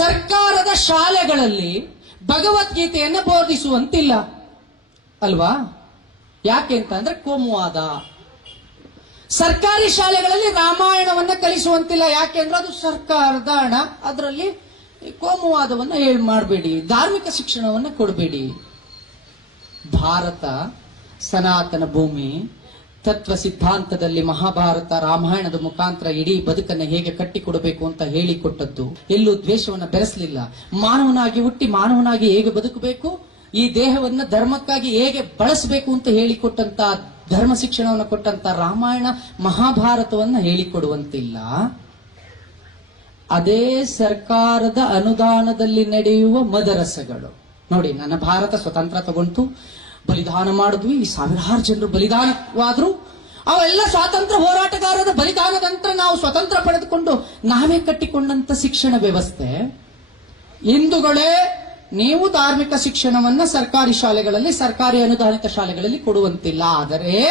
ಸರ್ಕಾರದ ಶಾಲೆಗಳಲ್ಲಿ ಭಗವದ್ಗೀತೆಯನ್ನು ಬೋಧಿಸುವಂತಿಲ್ಲ. ಅಲ್ವಾ? ಯಾಕೆ ಅಂತ ಅಂದ್ರೆ ಕೋಮುವಾದ. ಸರ್ಕಾರಿ ಶಾಲೆಗಳಲ್ಲಿ ರಾಮಾಯಣವನ್ನು ಕಲಿಸುವಂತಿಲ್ಲ. ಯಾಕೆಂದ್ರೆ ಅದು ಸರ್ಕಾರದ ಹಣ. ಅದರಲ್ಲಿ ಕೋಮುವಾದವನ್ನು ಹೇಳಿ ಮಾಡಬೇಡಿ. ಧಾರ್ಮಿಕ ಶಿಕ್ಷಣವನ್ನು ಕೊಡಬೇಡಿ. ಭಾರತ, ಸನಾತನ ಭೂಮಿ ತತ್ವ ಸಿದ್ಧಾಂತದಲ್ಲಿ ಮಹಾಭಾರತ ರಾಮಾಯಣದ ಮುಖಾಂತರ ಇಡೀ ಬದುಕನ್ನು ಹೇಗೆ ಕಟ್ಟಿಕೊಡಬೇಕು ಅಂತ ಹೇಳಿಕೊಟ್ಟದ್ದು. ಎಲ್ಲೂ ದ್ವೇಷವನ್ನ ಬೆರೆಸಲಿಲ್ಲ. ಮಾನವನಾಗಿ ಹುಟ್ಟಿ ಮಾನವನಾಗಿ ಹೇಗೆ ಬದುಕಬೇಕು? ಈ ದೇಹವನ್ನ ಧರ್ಮಕ್ಕಾಗಿ ಹೇಗೆ ಬಳಸಬೇಕು ಅಂತ ಹೇಳಿಕೊಟ್ಟಂತ ಧರ್ಮ ಶಿಕ್ಷಣವನ್ನು ಕೊಟ್ಟಂತ ರಾಮಾಯಣ ಮಹಾಭಾರತವನ್ನ ಹೇಳಿಕೊಡುವಂತಿಲ್ಲ. ಅದೇ ಸರ್ಕಾರದ ಅನುದಾನದಲ್ಲಿ ನಡೆಯುವ ಮದರಸಗಳು. ನೋಡಿ, ನನ್ನ ಭಾರತ ಸ್ವತಂತ್ರ ತಗೊಂತು ಬಲಿದಾನ ಮಾಡಿದ್ವಿ. ಸಾವಿರಾರು ಜನರು ಬಲಿದಾನವಾದ್ರು. ಅವೆಲ್ಲ ಸ್ವಾತಂತ್ರ್ಯ ಹೋರಾಟಗಾರರ ಬಲಿದಾನ ನಂತರ ನಾವು ಸ್ವತಂತ್ರ ಪಡೆದುಕೊಂಡು ನಾವೇ ಕಟ್ಟಿಕೊಂಡಂತ ಶಿಕ್ಷಣ ವ್ಯವಸ್ಥೆ. ಹಿಂದೂಗಳೇ, ನೀವು ಧಾರ್ಮಿಕ ಶಿಕ್ಷಣವನ್ನ ಸರ್ಕಾರಿ ಶಾಲೆಗಳಲ್ಲಿ, ಸರ್ಕಾರಿ ಅನುದಾನಿತ ಶಾಲೆಗಳಲ್ಲಿ ಕೊಡುವಂತಿಲ್ಲ. ಆದರೆ,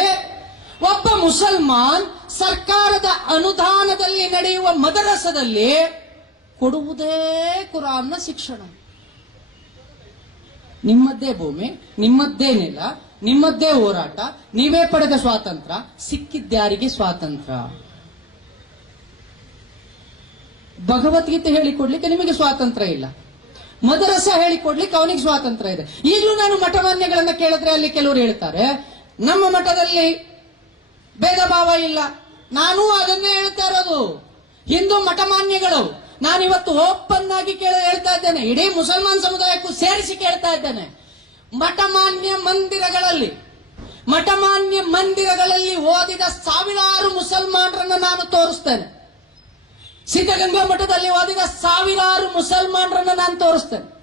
ಒಬ್ಬ ಮುಸಲ್ಮಾನ್ ಸರ್ಕಾರದ ಅನುದಾನದಲ್ಲಿ ನಡೆಯುವ ಮದರಸದಲ್ಲಿ ಕೊಡುವುದೇ ಕುರಾನ್ನ ಶಿಕ್ಷಣ. ನಿಮ್ಮದ್ದೇ ಭೂಮಿ, ನಿಮ್ಮದ್ದೇ ನೆಲ, ನಿಮ್ಮದ್ದೇ ಹೋರಾಟ, ನೀವೇ ಪಡೆದ ಸ್ವಾತಂತ್ರ್ಯ ಸಿಕ್ಕಿದ್ದಾರಿಗೆ ಸ್ವಾತಂತ್ರ್ಯ? ಭಗವದ್ಗೀತೆ ಹೇಳಿಕೊಡ್ಲಿಕ್ಕೆ ನಿಮಗೆ ಸ್ವಾತಂತ್ರ್ಯ ಇಲ್ಲ. ಮದರಸ ಹೇಳಿಕೊಡ್ಲಿಕ್ಕೆ ಅವನಿಗೆ ಸ್ವಾತಂತ್ರ್ಯ ಇದೆ. ಈಗಲೂ ನಾನು ಮಠಮಾನ್ಯಗಳನ್ನ ಕೇಳಿದ್ರೆ ಅಲ್ಲಿ ಕೆಲವರು ಹೇಳ್ತಾರೆ, ನಮ್ಮ ಮಠದಲ್ಲಿ ಭೇದ ಭಾವ ಇಲ್ಲ. ನಾನು ಅದನ್ನೇ ಹೇಳ್ತಾ ಇರೋದು. ಹಿಂದೂ ಮಠಮಾನ್ಯಗಳು ನಾನಿವತ್ತು ಓಪನ್ ಆಗಿ ಕೇಳ ಹೇಳ್ತಾ ಇದ್ದೇನೆ. ಇಡೀ ಮುಸಲ್ಮಾನ್ ಸಮುದಾಯಕ್ಕೂ ಸೇರಿಸಿ ಕೇಳ್ತಾ ಇದ್ದೇನೆ. ಮಠಮಾನ್ಯ ಮಂದಿರಗಳಲ್ಲಿ ಮಠಮಾನ್ಯ ಮಂದಿರಗಳಲ್ಲಿ ಓದಿದ ಸಾವಿರಾರು ಮುಸಲ್ಮಾನರನ್ನ ನಾನು ತೋರಿಸ್ತೇನೆ. ಸಿದ್ಧಗಂಗಾ ಮಠದಲ್ಲಿ ಓದಿದ ಸಾವಿರಾರು ಮುಸಲ್ಮಾನರನ್ನ ನಾನು ತೋರಿಸ್ತೇನೆ.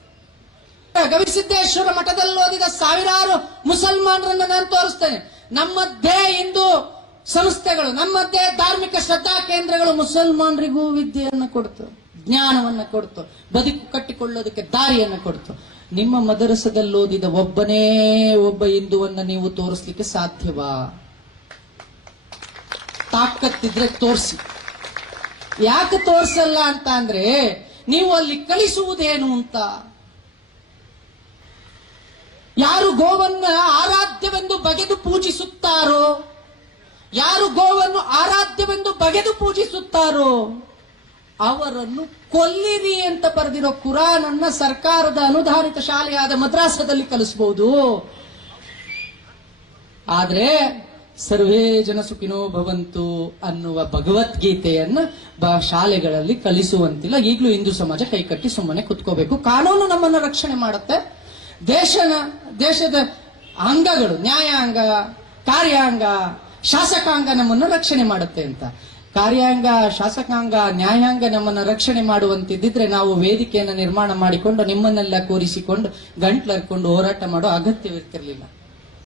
ಗವಿಸಿದ್ದೇಶ್ವರ ಮಠದಲ್ಲಿ ಓದಿದ ಸಾವಿರಾರು ಮುಸಲ್ಮಾನರನ್ನ ನಾನು ತೋರಿಸ್ತೇನೆ. ನಮ್ಮದ್ದೇ ಹಿಂದೂ ಸಂಸ್ಥೆಗಳು, ನಮ್ಮದ್ದೇ ಧಾರ್ಮಿಕ ಶ್ರದ್ಧಾ ಕೇಂದ್ರಗಳು ಮುಸಲ್ಮಾನರಿಗೂ ವಿದ್ಯೆಯನ್ನು ಕೊಡ್ತು. ಜ್ಞಾನವನ್ನ ಕೊಡ್ತು. ಬದುಕು ಕಟ್ಟಿಕೊಳ್ಳೋದಕ್ಕೆ ದಾರಿಯನ್ನ ಕೊಡ್ತು. ನಿಮ್ಮ ಮದರಸದಲ್ಲಿ ಓದಿದ ಒಬ್ಬನೇ ಒಬ್ಬ ಹಿಂದುವನ್ನ ನೀವು ತೋರಿಸ್ಲಿಕ್ಕೆ ಸಾಧ್ಯವಾ? ತಾಕತ್ತಿದ್ರೆ ತೋರಿಸಿ. ಯಾಕೆ ತೋರಿಸಲ್ಲ ಅಂತ ಅಂದ್ರೆ, ನೀವು ಅಲ್ಲಿ ಕಲಿಸುವುದೇನು ಅಂತ. ಯಾರು ಗೋವನ್ನ ಆರಾಧ್ಯವೆಂದು ಬಗೆದು ಪೂಜಿಸುತ್ತಾರೋ? ಯಾರು ಗೋವನ್ನು ಆರಾಧ್ಯವೆಂದು ಬಗೆದು ಪೂಜಿಸುತ್ತಾರೋ? ಅವರನ್ನು ಕೊಲ್ಲಿರಿ ಅಂತ ಬರೆದಿರೋ ಕುರಾನ್ ಅನ್ನ ಸರ್ಕಾರದ ಅನುದಾನಿತ ಶಾಲೆಯಾದ ಮದ್ರಾಸದಲ್ಲಿ ಕಲಿಸಬಹುದು ಆದ್ರೆ, ಸರ್ವೇ ಜನ ಸುಖಿನೋ ಭವಂತು ಅನ್ನುವ ಭಗವದ್ಗೀತೆಯನ್ನ ಶಾಲೆಗಳಲ್ಲಿ ಕಲಿಸುವಂತಿಲ್ಲ. ಈಗಲೂ ಹಿಂದೂ ಸಮಾಜ ಕೈಕಟ್ಟಿ ಸುಮ್ಮನೆ ಕುತ್ಕೋಬೇಕು. ಕಾನೂನು ನಮ್ಮನ್ನು ರಕ್ಷಣೆ ಮಾಡುತ್ತೆ. ದೇಶನ, ದೇಶದ ಅಂಗಗಳು, ನ್ಯಾಯಾಂಗ, ಕಾರ್ಯಾಂಗ, ಶಾಸಕಾಂಗ ನಮ್ಮನ್ನು ರಕ್ಷಣೆ ಮಾಡುತ್ತೆ ಅಂತ. ಕಾರ್ಯಾಂಗ, ಶಾಸಕಾಂಗ, ನ್ಯಾಯಾಂಗ ನಮ್ಮನ್ನು ರಕ್ಷಣೆ ಮಾಡುವಂತಿದ್ದಿದ್ರೆ ನಾವು ವೇದಿಕೆಯನ್ನು ನಿರ್ಮಾಣ ಮಾಡಿಕೊಂಡು ನಿಮ್ಮನ್ನೆಲ್ಲ ಕೂರಿಸಿಕೊಂಡು ಗಂಟ್ಲರ್ಕೊಂಡು ಹೋರಾಟ ಮಾಡೋ ಅಗತ್ಯವಿರ್ತಿರ್ಲಿಲ್ಲ.